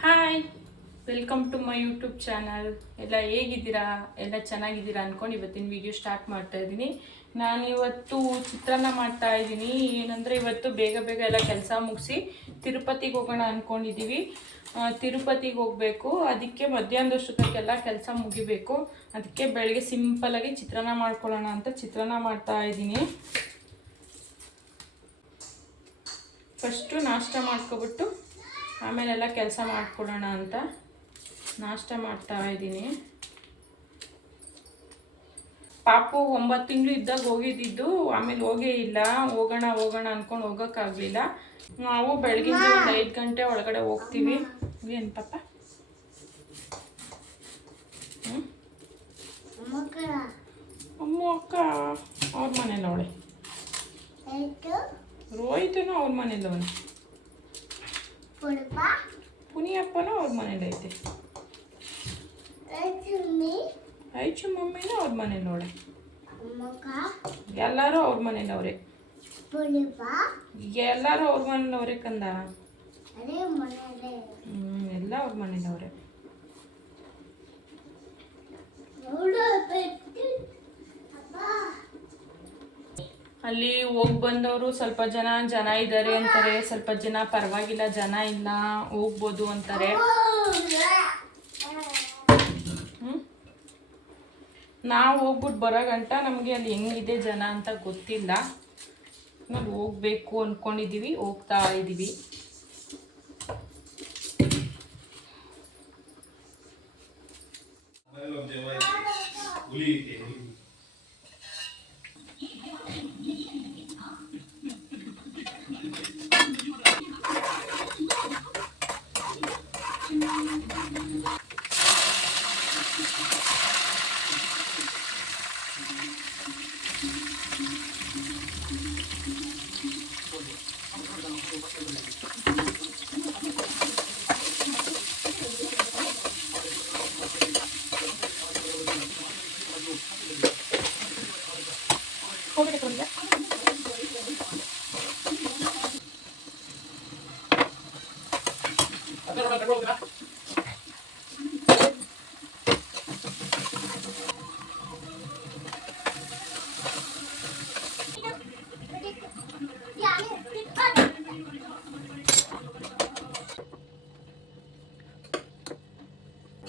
Hi welcome to my YouTube channel ಎಲ್ಲ ಹೇಗಿದ್ದೀರಾ? ಎಲ್ಲ ಚೆನ್ನಾಗಿದ್ದೀರಾ ಅಂದ್ಕೊಂಡು ಇವತ್ತಿನ ವಿಡಿಯೋ ಸ್ಟಾರ್ಟ್ ಮಾಡ್ತಾ ಇದ್ದೀನಿ. ನಾನು ಇವತ್ತು ಚಿತ್ರಾನ್ನ ಮಾಡ್ತಾ ಇದ್ದೀನಿ. ಏನಂದರೆ ಇವತ್ತು ಬೇಗ ಬೇಗ ಎಲ್ಲ ಕೆಲಸ ಮುಗಿಸಿ ತಿರುಪತಿಗೆ ಹೋಗೋಣ ಅಂದ್ಕೊಂಡಿದ್ದೀವಿ ತಿರುಪತಿಗೆ ಹೋಗಬೇಕು. ಅದಕ್ಕೆ ಮಧ್ಯಾಹ್ನದಷ್ಟೊತ್ತಿಗೆಲ್ಲ ಕೆಲಸ ಮುಗಿಬೇಕು. ಅದಕ್ಕೆ ಬೆಳಗ್ಗೆ ಆಗಿ ಚಿತ್ರಾನ್ನ ಮಾಡ್ಕೊಳ್ಳೋಣ ಅಂತ ಚಿತ್ರಾನ್ನ ಮಾಡ್ತಾ ಇದ್ದೀನಿ. ಫಸ್ಟು ನಾಷ್ಟ ಮಾಡ್ಕೊಬಿಟ್ಟು ಆಮೇಲೆಲ್ಲ ಕೆಲಸ ಮಾಡಿಕೊಡೋಣ ಅಂತ ನಾಷ್ಟ ಮಾಡ್ತಾ ಇದ್ದೀನಿ. ಪಾಪು ಒಂಬತ್ತು ತಿಂಗಳು ಇದ್ದಾಗ ಹೋಗಿದ್ದಿದ್ದು ಆಮೇಲೆ ಹೋಗೇ ಇಲ್ಲ. ಹೋಗೋಣ ಹೋಗೋಣ ಅಂದ್ಕೊಂಡು ಹೋಗೋಕ್ಕಾಗಲಿಲ್ಲ. ನಾವು ಬೆಳಗಿಂದ ಒಂದು ಐದು ಗಂಟೆ ಒಳಗಡೆ ಹೋಗ್ತೀವಿ. ಏನು ಪಾಪ? ಅಮ್ಮ ಅಕ್ಕ ಅವ್ರ ಮನೇಲಿ ಅವಳೆ? ರೋಹಿತನು ಅವ್ರ ಮನೇಲಿ ಅವನು ಪುನಿಯಪ್ಪನೂ ಅವ್ರ ಮನೇಲಿ ಐತೆ. ಐಚು ಮಮ್ಮಿನೂ ಅವ್ರ ಮನೇಲಿ ನೋಡೆ. ಎಲ್ಲರೂ ಅವ್ರ ಮನೇಲಿ ಅವರೇ. ಎಲ್ಲರೂ ಅವ್ರ ಮನೇಲಿ ಅವರೇ ಕಂದ. ಹ್ಮ್ ಎಲ್ಲ ಅವ್ರ ಮನೇಲಿ ಅವರೇ ಅಲ್ಲಿ ಹೋಗಿ ಬಂದವರು ಸ್ವಲ್ಪ ಜನ ಜನ ಇದ್ದಾರೆ ಅಂತಾರೆ, ಸ್ವಲ್ಪ ಜನ ಪರವಾಗಿಲ್ಲ, ಜನ ಇಲ್ಲ, ಹೋಗ್ಬೋದು ಅಂತಾರೆ. ನಾವು ಹೋಗ್ಬಿಟ್ಟು ಬರೋ ಗಂಟ ನಮಗೆ ಅಲ್ಲಿ ಹೆಂಗಿದೆ ಜನ ಅಂತ ಗೊತ್ತಿಲ್ಲ. ನಾವು ಹೋಗ್ಬೇಕು ಅಂದ್ಕೊಂಡಿದ್ದೀವಿ ಹೋಗ್ತಾ ಇದ್ದೀವಿ Thank you.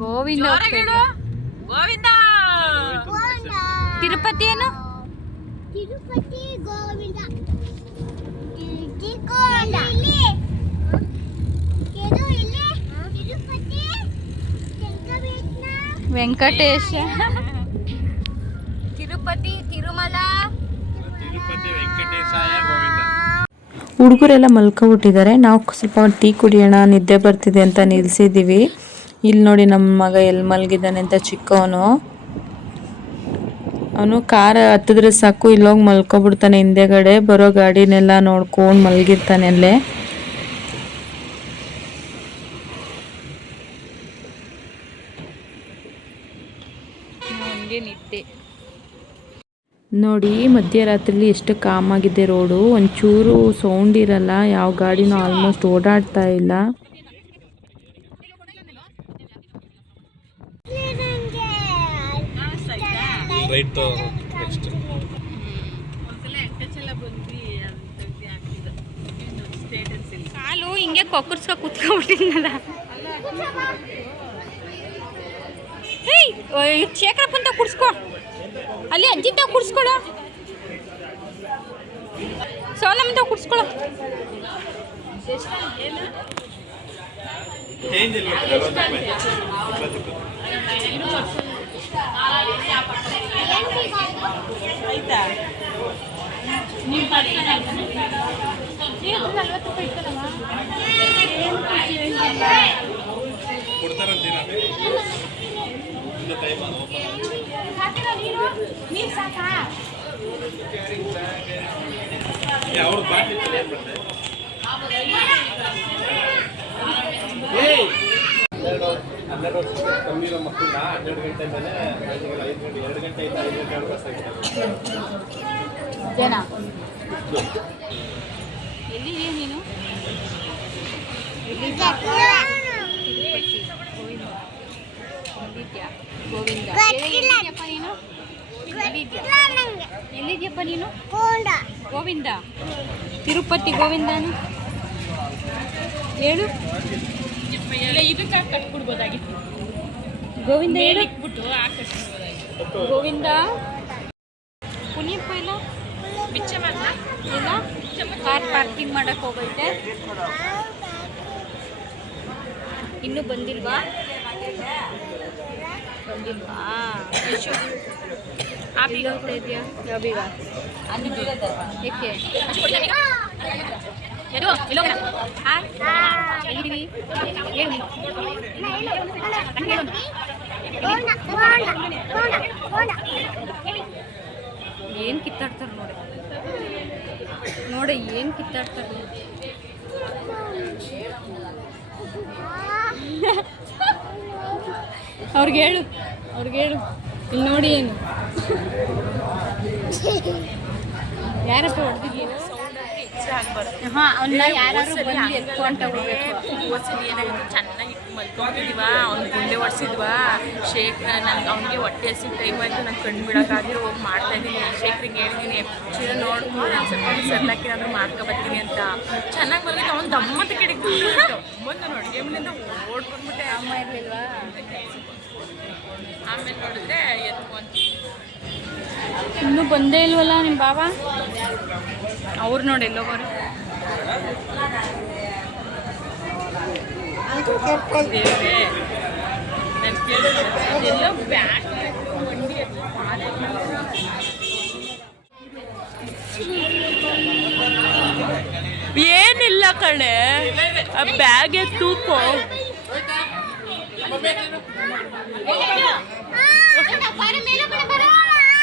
ಗೋವಿಂದ ಜೋರಾಗಿ ಹೇಳು ಗೋವಿಂದ! ತಿರುಪತಿ ಏನು? ತಿರುಪತಿ ಗೋವಿಂದ. ಗೋವಿಂದ ಇಲ್ಲಿ. ಕೆದು ಇಲ್ಲಿ. ತಿರುಪತಿ ತೆಂಕಬೇಟ್ನ ವೆಂಕಟೇಶ. ತಿರುಪತಿ ತಿರುಮಲ. ಹುಡುಗರೆಲ್ಲ ಮಲ್ಕೊಬಿಟ್ಟಿದ್ದಾರೆ ನಾವು ಸ್ವಲ್ಪ ಟೀ ಕುಡಿಯೋಣ, ನಿದ್ದೆ ಬರ್ತಿದೆ ಅಂತ ನಿಲ್ಸಿದ್ದೀವಿ ಇಲ್ಲಿ ನೋಡಿ ನಮ್ಮ ಮಗ ಎಲ್ಲಿ ಮಲಗಿದ್ದಾನೆ ಅಂತ ಚಿಕ್ಕವನು. ಅವನು ಕಾರ್ ಹತ್ತಿದ್ರೆ ಸಾಕು, ಇಲ್ಲೋಗಿ ಮಲ್ಕೊಬಿಡ್ತಾನೆ ಹಿಂದೆಗಡೆ. ಬರೋ ಗಾಡಿನೆಲ್ಲ ನೋಡ್ಕೊಂಡು ಮಲಗಿರ್ತಾನೆ ಅಲ್ಲೇ. ನಿದ್ದೆ. ನೋಡಿ ಮಧ್ಯರಾತ್ರಿಲಿ ಎಷ್ಟು ಕಾಮ್ ಆಗಿದೆ ರೋಡು. ಒಂಚೂರು ಸೌಂಡ್ ಇರಲ್ಲ. ಯಾವ ಗಾಡಿನೂ ಆಲ್ಮೋಸ್ಟ್ ಓಡಾಡ್ತಾ ಇಲ್ಲ. ಕಾಲು ಹಿಂಗೆ ಕೊಕ್ಕರ್ಸ್ಕೊ ಕುತ್ಕೊಂಡ್ಬಿಟ್ಟಿದ್ನಲ್ಲ ಶೇಖರಪ್ಪ ಅಂತ ಕುಡ್ಸ್ಕೊ. ಅಲ್ಲಿ ಅಜ್ಜಿತ ಕುಡಿಸ್ಕೊಳ. ಸೋನಮ್ಮಂತ ಕುಡ್ಸ್ಕೊಳ ಆಯ್ತಾ? ನಲ್ವತ್ತು ರೂಪಾಯಿ ಇತ್ತಲ್ಲಮ್ಮ ಕೊಡ್ತಾರಂತೀನ ಹನ್ನೆರಡು ವರ್ಷಕ್ಕೆ ಕಮ್ಮಿ ಇರೋ ಮಕ್ಕಳನ್ನ ಹನ್ನೆರಡು ಗಂಟೆ ಮೇಲೆ ಐದು ಗಂಟೆ ಎರಡು ಗಂಟೆ ಐದು ಗಂಟೆ ಎರಡು ಬರ್ತಾ ಜನ ಎಲ್ಲಿದೆಯಾ ನೀನು ಎಲ್ಲಿದ್ಯಾ ಗೋವಿಂದ. ಎಲ್ಲಿದ್ಯಪ್ಪ ನೀನು? ಎಲ್ಲಿದ್ಯಾ ಎಲ್ಲಿದ್ಯಪ್ಪ? ನೀನು? ಗೋವಿಂದ. ತಿರುಪತಿ ಗೋವಿಂದನು? ಹೇಳು. ಇಲ್ಲ ಇದಕ್ಕೆ ಕಟ್ಕೊಡ್ಬೋದಾಗಿತ್ತು ಗೋವಿಂದ ಹೇಳಿಬಿಟ್ಟು ಗೋವಿಂದ. ಪುನಿಯಪ್ಪ ಇಲ್ಲ? ಇಲ್ಲ? ಕಾರ್ ಪಾರ್ಕಿಂಗ್ ಮಾಡಕ್ ಹೋಗೈತೆ. ಇನ್ನೂ ಬಂದಿಲ್ವಾ? ಬಂದಿಲ್ವಾ ಎಷ್ಟು ಆ ಬೀಗ ಹೋಗ್ತಾ ಇದೆಯಾ? ಯಾವ ಬೀಗ ಏಕೆ? ಹಾಯ್ ಹೇಗಿದ್ದೀವಿ ಹೇಳು. ಏನು ಕಿತ್ತಾಡ್ತಾರೆ ನೋಡಿ. ನೋಡಿ ಏನು ಕಿತ್ತಾಡ್ತಾರೆ ನೋಡಿ. ಅವ್ರಿಗೆ ಹೇಳು ಅವ್ರಿಗೆ ಹೇಳು. ಇಲ್ಲಿ ನೋಡಿ ಏನು. ಯಾರಪ್ಪ ಹೊಡೆದಿದ್ಯಾ? ಹಾಂ ಅವನ್ನ ಯಾರು ಬಂದು ಎತ್ಕೊಂಡು ಏನಾಗಿತ್ತು ಚೆನ್ನಾಗಿ ಮಲ್ಕೊಂಡಿದೀವ ಅವ್ನು ಗುಂಡೆ ಹೊಡ್ಸಿದ್ವಾ ಶೇಖ್ ನಂಗೆ ಅವ್ನಿಗೆ ಹೊಟ್ಟೆ ಟೈಮ್ ಆಯಿತು ಕಣ್ಣು ಬಿಡೋಕ್ಕಾಗಿರೋ ಹೋಗಿ ಮಾಡ್ತಾ ಇದ್ದೀನಿ ಶೇಖ್ರಿಗೆ ಹೇಳಿದ್ದೀನಿ ಚೀರ ನೋಡ್ಕೊಂಡು ನಾನು ಸ್ವಲ್ಪ ಸರ್ಲಾಕಿ ನಾನು ಮಾಡ್ಕೊಬರ್ತೀನಿ ಅಂತ. ಚೆನ್ನಾಗಿ ಮಲಗಿದ್ದು ಅವ್ನು ಬಂದು ನೋಡಿ ಓಡ್ಕೊಂಡ್ಬಿಟ್ಟೆ. ಅಮ್ಮ ಇರಲಿಲ್ವಾ? ಆಮೇಲೆ ನೋಡಿದ್ರೆ ಇನ್ನೂ ಬಂದೇ ಇಲ್ವಲ್ಲ ನಿಮ್ಮ ಬಾಬಾ ಅವ್ರು ನೋಡಿ ಎಲ್ಲೋಗೋರು ಎಲ್ಲೋ ಬ್ಯಾಗ್ ಏನಿಲ್ಲ ಕಣೆ. ಆ ಬ್ಯಾಗೆ ತೂಕೋ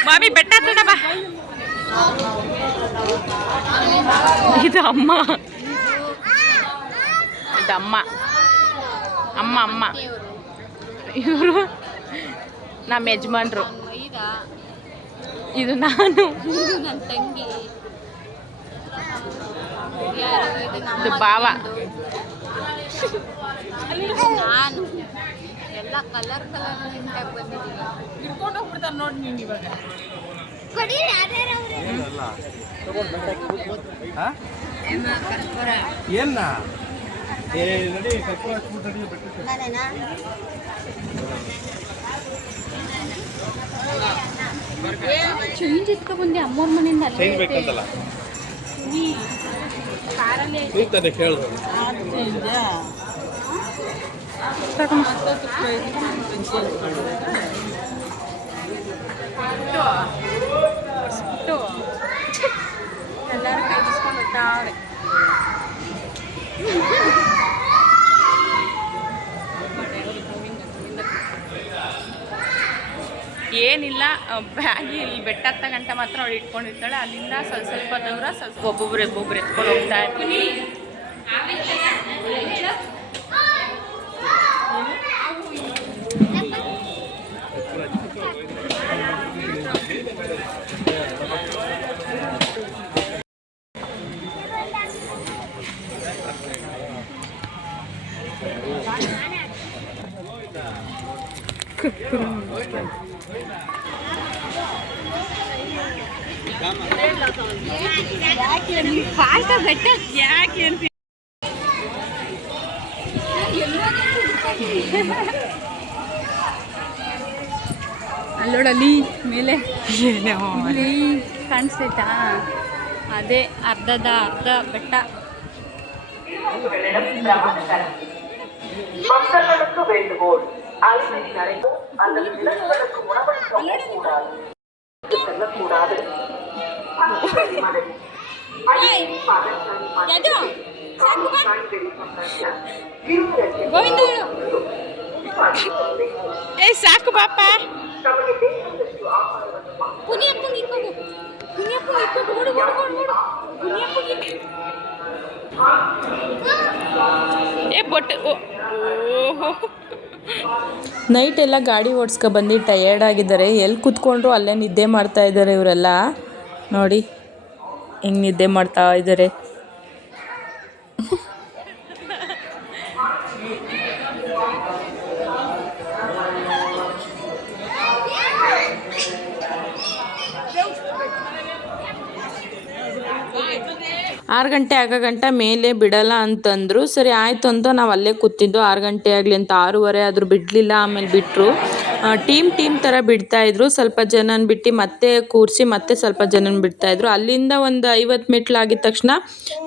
ಮಾಮಿ, ಬೆಟ್ಟ ಹತ್ತದ ಬಾ. ಇದು ಅಮ್ಮ. ಇದು ಅಮ್ಮ. ಅಮ್ಮ ಅಮ್ಮ. ಇವರು ನಮ್ಮ ಯಜಮಾನ್ರು. ಇದು ನಾನು. ನನ್ನ ತಂಗಿ ಇದು ಬಾವ ನಾನು. ಎಲ್ಲ ಕಲರ್ ಕಲರ್ ಬಂದಿದ್ದೀವಿ ಹಿಡ್ಕೊಂಡು ಹೋಗ್ಬಿಡ್ತಾರೆ ನೋಡಿ ನೀನು ಇವಾಗ. ಕೊಡಿ ಯಾರ್ಯಾರು ಏನ? ಏ ನಡಿ ಕರ್ಕೊಂಡು ಹಚ್ಬಿಟ್ಟು ನಡಿ ಬೆಟ್ಟಕ್ಕೆ. ಚೇಂಜ್ ಅಮ್ಮವ್ರ ಮನೆಯಿಂದ ಅಲ್ಲೇ ಚೇಂಜ್ ಬೇಕಂತಲ್ಲ? ತಾನೇ ಎಲ್ಲರೂ ಕೈ ಬಿಸ್ಕೊಂಡು ಹೋಗ್ತಾವ್ರೆ ಏನಿಲ್ಲ ಬ್ಯಾಗಿ ಇಲ್ಲಿ ಬೆಟ್ಟ ಹತ್ತ ಗಂಟೆ ಮಾತ್ರ ಅವಳು ಇಟ್ಕೊಂಡಿರ್ತಾಳೆ. ಅಲ್ಲಿಂದ ಸ್ವಲ್ಪ ಸ್ವಲ್ಪ ದೂರ ಸ್ವಲ್ಪ ಒಬ್ಬೊಬ್ರು ಒಬ್ಬೊಬ್ರು ಎತ್ಕೊಂಡು ಹೋಗ್ತಾ ಇರ್ತೀನಿ. ಅರ್ಧದ ಅರ್ಧ ಬೆಟ್ಟ மக்களுக்கு வேண்டுகோள் ஐந்து நடைபெறும் ಗೋವಿಂದ ಏ ಸಾಕು ಬಾಪ ಪುನಿಯಪ್ಪಂಗೆ ನೈಟ್ ಎಲ್ಲ ಗಾಡಿ ಓಡಿಸ್ಕೊ ಬಂದು ಟಯರ್ಡ್ ಆಗಿದ್ದಾರೆ. ಎಲ್ಲಿ ಕುತ್ಕೊಂಡ್ರು ಅಲ್ಲೇ ನಿದ್ದೆ ಮಾಡ್ತಾ ಇದ್ದಾರೆ ಇವರೆಲ್ಲ. ನೋಡಿ, ಹೆಂಗೆ ನಿದ್ದೆ ಮಾಡ್ತಾ ಇದ್ದಾರೆ. ಆರು ಗಂಟೆ ಆಗೋ ಗಂಟ ಮೇಲೆ ಬಿಡಲ್ಲ ಅಂತಂದರು, ಸರಿ ಆಯಿತು ಅಂತ ನಾವು ಅಲ್ಲೇ ಕೂತಿದ್ದು, ಆರು ಗಂಟೆ ಆಗಲಿ ಅಂತ ಆರೂವರೆ ಆದರೂ ಬಿಡಲಿಲ್ಲ ಆಮೇಲೆ ಬಿಟ್ಟರು ಟೀಮ್ ಟೀಮ್ ಥರ ಬಿಡ್ತಾಯಿದ್ರು ಸ್ವಲ್ಪ ಜನನ ಬಿಟ್ಟು ಮತ್ತೆ ಕೂರಿಸಿ ಮತ್ತೆ ಸ್ವಲ್ಪ ಜನನ ಬಿಡ್ತಾಯಿದ್ರು ಅಲ್ಲಿಂದ ಒಂದು ಐವತ್ತು ಮೆಟ್ಲು ಆಗಿದ ತಕ್ಷಣ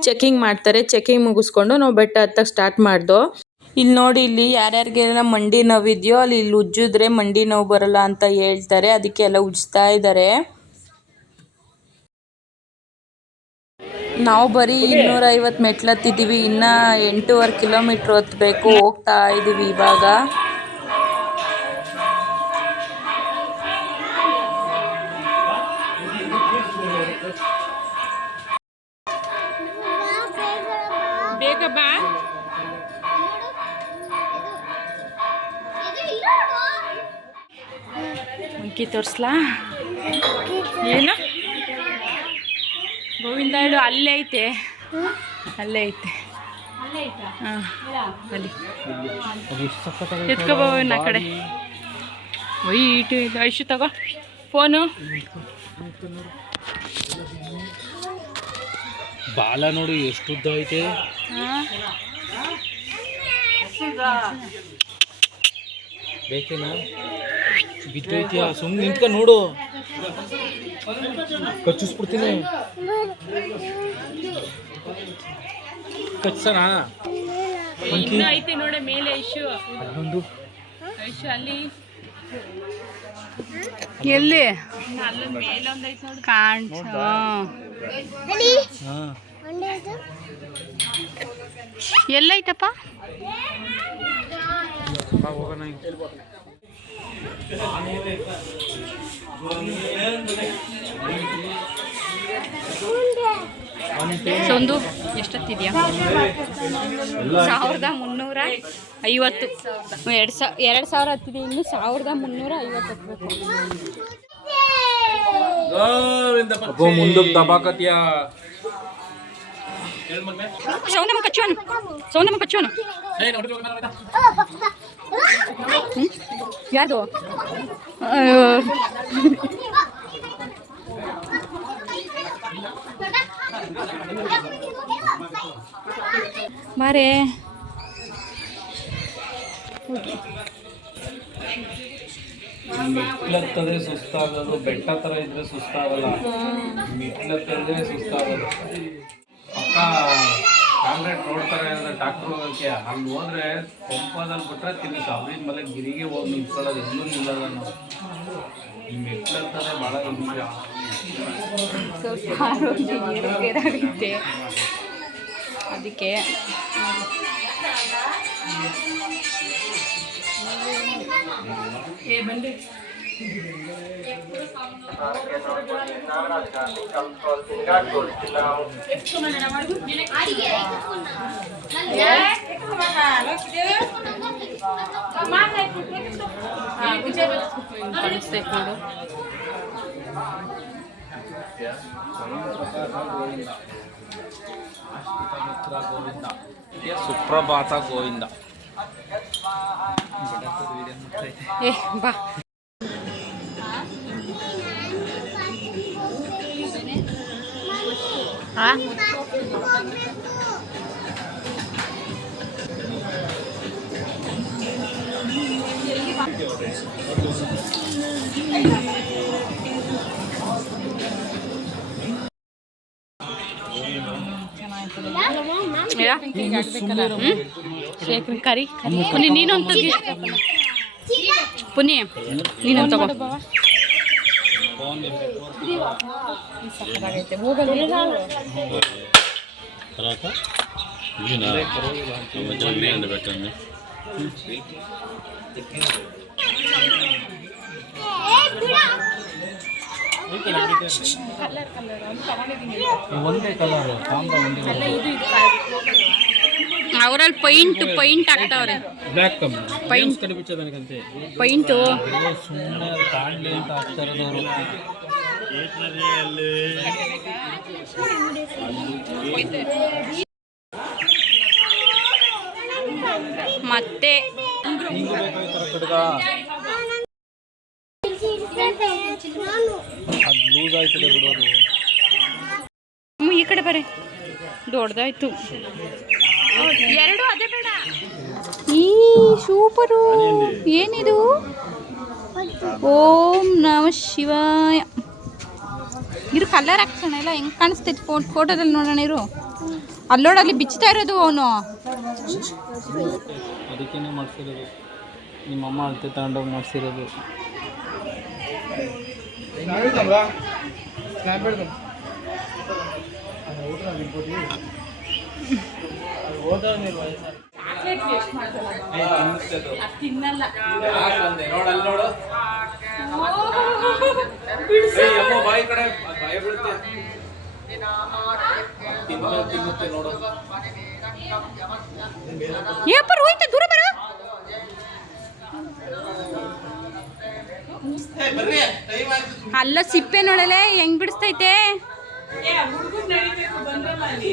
ಚೆಕಿಂಗ್ ಮಾಡ್ತಾರೆ, ಚೆಕಿಂಗ್ ಮುಗಿಸ್ಕೊಂಡು ನಾವು ಬೆಟ್ಟ ಹತ್ತಕ್ಕೆ ಸ್ಟಾರ್ಟ್ ಮಾಡ್ದೋ. ಇಲ್ಲಿ ನೋಡಿ, ಇಲ್ಲಿ ಯಾರ್ಯಾರಿಗೆಲ್ಲ ಮಂಡಿ ನೋವಿದೆಯೋ, ಅಲ್ಲಿ ಇಲ್ಲಿ ಉಜ್ಜಿದ್ರೆ ಮಂಡಿ ನೋವು ಬರಲ್ಲ ಅಂತ ಹೇಳ್ತಾರೆ ಅದಕ್ಕೆ ಎಲ್ಲ ಉಜ್ತಾ ಇದ್ದಾರೆ ನಾವು ಬರೀ ಇನ್ನೂರ ಐವತ್ತು ಮೆಟ್ಲು ಹತ್ತಿದ್ದೀವಿ ಇನ್ನು ಎಂಟೂವರೆ ಕಿಲೋಮೀಟ್ರ್ ಹತ್ತಬೇಕು ಹೋಗ್ತಾ ಇದ್ದೀವಿ ಇವಾಗ. ಬೇಗ ತೋರಿಸ್ಲಾ? ಏನು? ಗೋವಿಂದ ಹೇಳು ಅಲ್ಲೇ ಐತೆ. ಅಲ್ಲೇ ಐತೆ. ಹಾಂ ಅಲ್ಲಿ. ಎತ್ಕೋ ಆ ಕಡೆ. ಒಯ್ ಇಟ್ಟು ಇದು ಐಶು ತಗೋ. ಫೋನು. ಬಾಲ ನೋಡಿ ಎಷ್ಟು ಉದ್ದ ಐತೆ ಬೇಕೇನಾ? ಬಿದ್ದೈತಿಯಾ ಸುಮ್ಮನೆ ನಿಂತ್ಕೊಂಡು ನೋಡು. ಕಚ್ಚಿಸ್ಬಿಡ್ತೀನಿ ಬಿಡ್ತೀನಿ ಇನ್ನೂ ಐತೆ ನೋಡಿ ಮೇಲೆ ಐಶು. ಅಲ್ಲಿ. ಎಲ್ಲಿ? ಕಾಣ್ಸ. ಎಲ್ಲೈತಪ್ಪ? ಹೋಗೋಣ ಸೊಂದು ಎಷ್ಟೊತ್ತಿದ್ಯಾ? ಸಾವಿರದ ಮುನ್ನೂರ ಐವತ್ತು. ಎರಡು ಸಾವಿರ ಎರಡು ಸಾವಿರ ಹತ್ತಿದೆ ಇನ್ನು ಸಾವಿರದ ಮುನ್ನೂರ ಐವತ್ತು ಹತ್ತಬೇಕು ಮುಂದಕ್ಕೆ ಕಚ್ಚೋನು ಸೌಂದಮ್ಮ ಕಚ್ಚೋನು ಯಾರ್ದು ಮಾರೇ. ಮೆಟ್ಲತ್ತದ್ರೆ ಸುಸ್ತಾಗೋದು ಬೆಟ್ಟ ತರ ಇದ್ರೆ ಸುಸ್ತಾಗಲ್ಲ. ಮೆಟ್ಲತ್ತದ್ರೆ ಸುಸ್ತಾಗೋದು. ಪಕ್ಕ ಕಾಂಕ್ರೀಟ್ ನೋಡ್ತಾರೆ ಅಂದ್ರೆ ಡಾಕ್ಟ್ರು ಹೋಗಕ್ಕೆ ಅಲ್ಲಿ ಹೋದ್ರೆ ಪಂಪದಲ್ಲಿ ಬಿಟ್ರೆ ತಿನ್ನಿ. ಸಾವಿರದ ಮೇಲೆ ಗಿರಿಗೆ ಹೋಗಿ ನಿಂತ್ಕೊಳ್ಳೋದು ಇನ್ನೂ ನಿಲ್ಲಲ್ಲ ನಾವು. ಈ ಮೆಟ್ಲತ್ತದ್ರೆ ಭಾಳ ನಿಮಿಷ ಸ್ವಲ್ಪ ಆರೋಗ್ಯ ಏರುಪೇರಾಗುತ್ತೆ ಅದಕ್ಕೆ ಏ ಸುಪ್ರಭಾತ ಗೋವಿಂದ. ಏ ಬಾ. ಆ ಯಾ? ಹ್ಮ್? ಶೇಖರ್ ಕರಿ ಕರಿ ನೀನೊಂದು ಪುನಿ ನೀನು ತಗೋ ಒಂದೇ ಕಲರ್ ತಾಮ್ರ ಒಂದೇ ಅವರಲ್ಲಿ ಪೈಂಟ್ ಪೈಂಟ್ ಹಾಕ್ತಾವ್ರೆ. ಬ್ಲ್ಯಾಕ್ ಪೈಂಟು ಸುಮ್ಮನೆ ಕಾಣಲಿ ಅಂತ ಮತ್ತೆ. ಅದು ಲೂಸ್ ಆಯ್ತದೆ ಬಿಡೋದು ಅಮ್ಮ, ಈ ಕಡೆ ಬರೆ. ದೊಡ್ಡದಾಯ್ತು ಎರಡು ಅದೇ ಬೇಡ. ಈ ಸೂಪರು. ಏನಿದು? ಓಂ ನಮ ಶಿವಾಯ. ಇರು ಕಲರ್ ಹಾಕ್ಸೋಣ ಇಲ್ಲ ಹೆಂಗ್ ಕಾಣಿಸ್ತೈತೆ ಫೋಟೋ ಫೋಟೋದಲ್ಲಿ ನೋಡೋಣ ಇರು. ಅಲ್ಲೋಡಲ್ಲಿ ಬಿಚ್ತಾ ಇರೋದು ಅವನು. ಅದಕ್ಕೇನೆ ಮಾಡ್ಸಿರೋದು. ನಿಮ್ಮಮ್ಮ ಅಳತೆ ತಗೊಂಡೋಗಿ ಮಾಡ್ಸಿರೋದು. ತಿನ್ನಲ್ಲ. ಬಾಯಿ ಕಡೆ ಬಾಯಿ ಬೀಳುತ್ತೆ. ತಿನ್ನುತ್ತೆ ನೋಡು. ಏಪರ್ ಹೋಯ್ತು ದೂರ ಬರ. ಅಲ್ಲ ಸಿಪ್ಪೆ ನೋಡಲೆ ಹೆಂಗ್ ಬಿಡಿಸ್ತೈತೆ? ಹುಡುಗನ್ ನಡೀಬೇಕು ಬಂದ್ರಲ್ಲ ಅಲ್ಲಿ.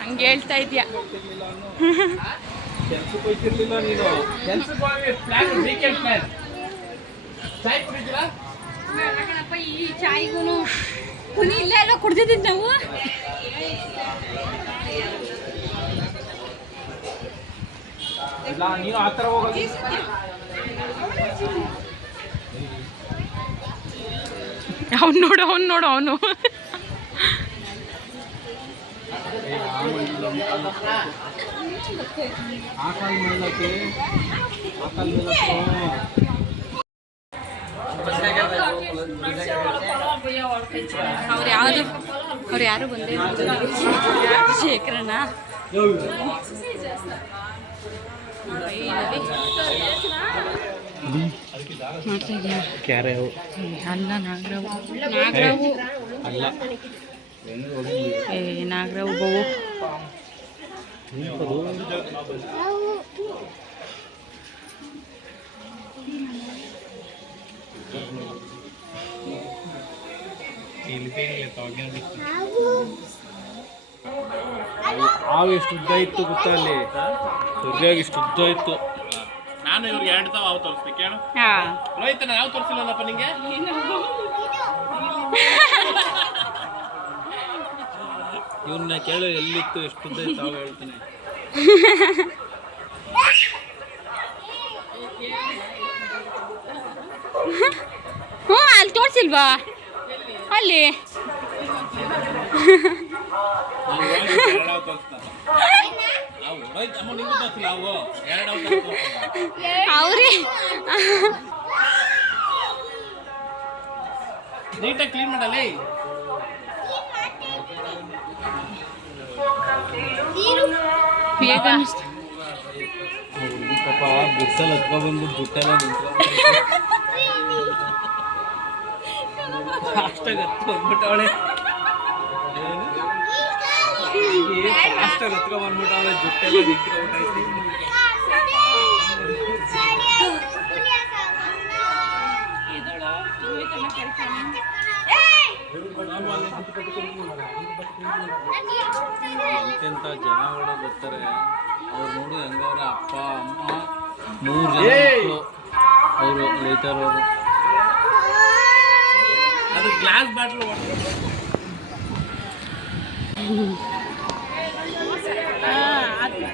ಹಂಗೆ ಹೇಳ್ತಾ ಇದ್ಯಾ ಕೆಲ್ಸಕ್ಕೆ ನೀನು. ಕೆಲ್ಸಕ್ಕೆ ಹೋಗಿ ಪ್ಲಾನ್ ವೀಕೆಂಡ್ ಪ್ಲಾನ್ ಚಾಯ್ ಕುಡಿತೀರಾ? ಈ ಚಾಯ್ಗೂ ಕುನಿ ಇಲ್ಲ ಎಲ್ಲ ಕುಡ್ದಿದ್ದು ನಾವು? ಇಲ್ಲ ನೀನು ಆ ಥರ ಹೋಗೋದು. ಅವ್ನು ನೋಡು ಅವ್ನು ನೋಡು ಅವನು. ಅವ್ರು ಯಾವುದು? ಅವ್ರು ಯಾರು ಬಂದೇ ಇಲ್ಲ. ಶೇಖರಣ್ಣ ಮಾಡ್ತಾ ಇದೀಯಾ ಕ್ಯಾರೆ ಅಲ್ಲ ನಾಗರಾವು ನಾಗರಾವು ಅಲ್ಲ ಏ ನಾಗರಾವು ಬಹು ಹಾವು ಎಷ್ಟು ಉದ್ದ ಇತ್ತು ಗೊತ್ತಾ ಅಲ್ಲಿ ಸರಿಯಾಗಿ ಇಷ್ಟು ಉದ್ದ ಇತ್ತು ನಾನು ಇವ್ರಿಗೆ ಎರಡು ತಾವ ಅವು ತೋರಿಸ್ಬೇಕು ಹೇಳು ಹಾ. ರೋಹಿತ್ ನಾನು ಯಾವ ತೋರಿಸಿಲ್ಲಲ್ಲಪ್ಪ ನಿಂಗೆ? ಇವ್ರನ್ನ ಕೇಳು ಎಲ್ಲಿತ್ತು ಎಷ್ಟು ಉದ್ದ ಇತ್ತು ಹೇಳ್ತೀನಿ. ಹ್ಞೂ ಅಲ್ಲಿ ತೋರಿಸಿಲ್ವಾ? ಅಲ್ಲಿ. ತೋರಿಸ್ತಾರೆ ಅವ್ರಿ ನೀಟಾಗಿ ಕ್ಲೀನ್ ಮಾಡಲಿ ಪಾಪ ಬಸ್ಸಲ್ಲಿ ಹತ್ಕೊ ಬಂದ್ಬಿಟ್ಟು ಜುಟ್ಟೆಲ್ಲ ಅಷ್ಟಾಗ ಹತ್ತು ಬಂದ್ಬಿಟ್ಟವಳೆ ಅಷ್ಟಾಗ ಹತ್ಕೊ ಬಂದ್ಬಿಟ್ಟವಳೆ ಜುಟ್ಟೆಲ್ಲ ನಿಂತ್ಕೊಂಡ್ಬಿಟ್ಟೈತಿ ಎಂತೆಂಥ ಜನಗಳು ಬರ್ತಾರೆ? ಅವ್ರು ನೋಡು ಹೆಂಗವ್ರೆ ಅಪ್ಪ ಅಮ್ಮ ಮೂರು ಜನ ಅವರು ರೈತರವರು ಅದು ಗ್ಲಾಸ್ ಬಾಟ್ಲು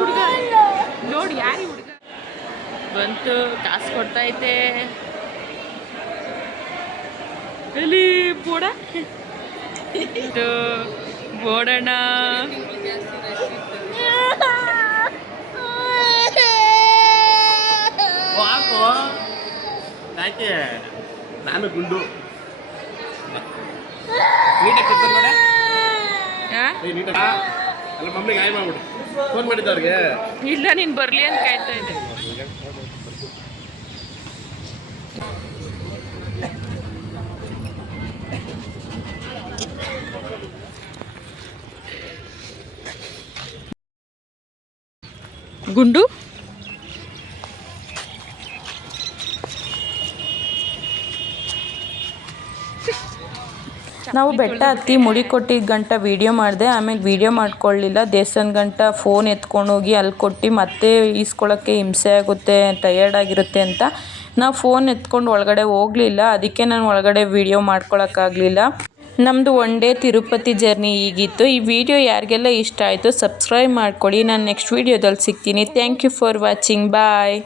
ಹುಡುಗ. ನೋಡಿ ಯಾರಿ ಹುಡುಗ? ಬಂತು ಕಾಸು ಕೊಡ್ತೈತೆ. ಎಲ್ಲಿ ಬೋಡ? ವಾಕು. ಯಾಕೆ ನಾನು ಗುಂಡು. ನೀಟಾಗಿ ಗಾಯ ನೋಡ ಆ? ನೀಟಾಗಿ. ಅಲ್ಲ ಮಮ್ಮಿಗೆ ಆಯ್ ಮಾಡ್ಬಿಡು. ಫೋನ್ ಮಾಡಿದ್ದ ಅವ್ರಿಗೆ ಇಲ್ಲ ನೀನು ಬರಲಿ ಅಂತ ಕಾಯ್ತಾ ಇದ್ದೆ. ಗುಂಡು? ನಾವು ಬೆಟ್ಟ ಹತ್ತಿ ಮುಡಿ ಕೊಟ್ಟಿದ್ದ ಗಂಟ ವೀಡಿಯೋ ಮಾಡಿದೆ, ಆಮೇಲೆ ವೀಡಿಯೋ ಮಾಡ್ಕೊಳ್ಳಿಲ್ಲ ದೇವಸ್ಥಾನ ಗಂಟ ಫೋನ್ ಎತ್ಕೊಂಡು ಹೋಗಿ ಅಲ್ಲಿ ಕೊಟ್ಟು ಮತ್ತೆ ಈಸ್ಕೊಳ್ಳೋಕ್ಕೆ ಹಿಂಸೆ ಆಗುತ್ತೆ ಟಯರ್ಡ್ ಆಗಿರುತ್ತೆ ಅಂತ. ನಾವು ಫೋನ್ ಎತ್ಕೊಂಡು ಒಳಗಡೆ ಹೋಗಲಿಲ್ಲ. ಅದಕ್ಕೆ ನಾನು ಒಳಗಡೆ ವೀಡಿಯೋ ಮಾಡ್ಕೊಳಕ್ಕಾಗಲಿಲ್ಲ. ನಮ್ಮದು ಒನ್ ಡೇ ತಿರುಪತಿ ಜರ್ನಿ ಈಗಿತ್ತು. ಈ ವಿಡಿಯೋ ಯಾರಿಗೆಲ್ಲ ಇಷ್ಟ ಆಯಿತು ಸಬ್ಸ್ಕ್ರೈಬ್ ಮಾಡ್ಕೊಳ್ಳಿ ನಾನು ನೆಕ್ಸ್ಟ್ ವೀಡಿಯೋದಲ್ಲಿ ಸಿಗ್ತೀನಿ. Thank you for watching bye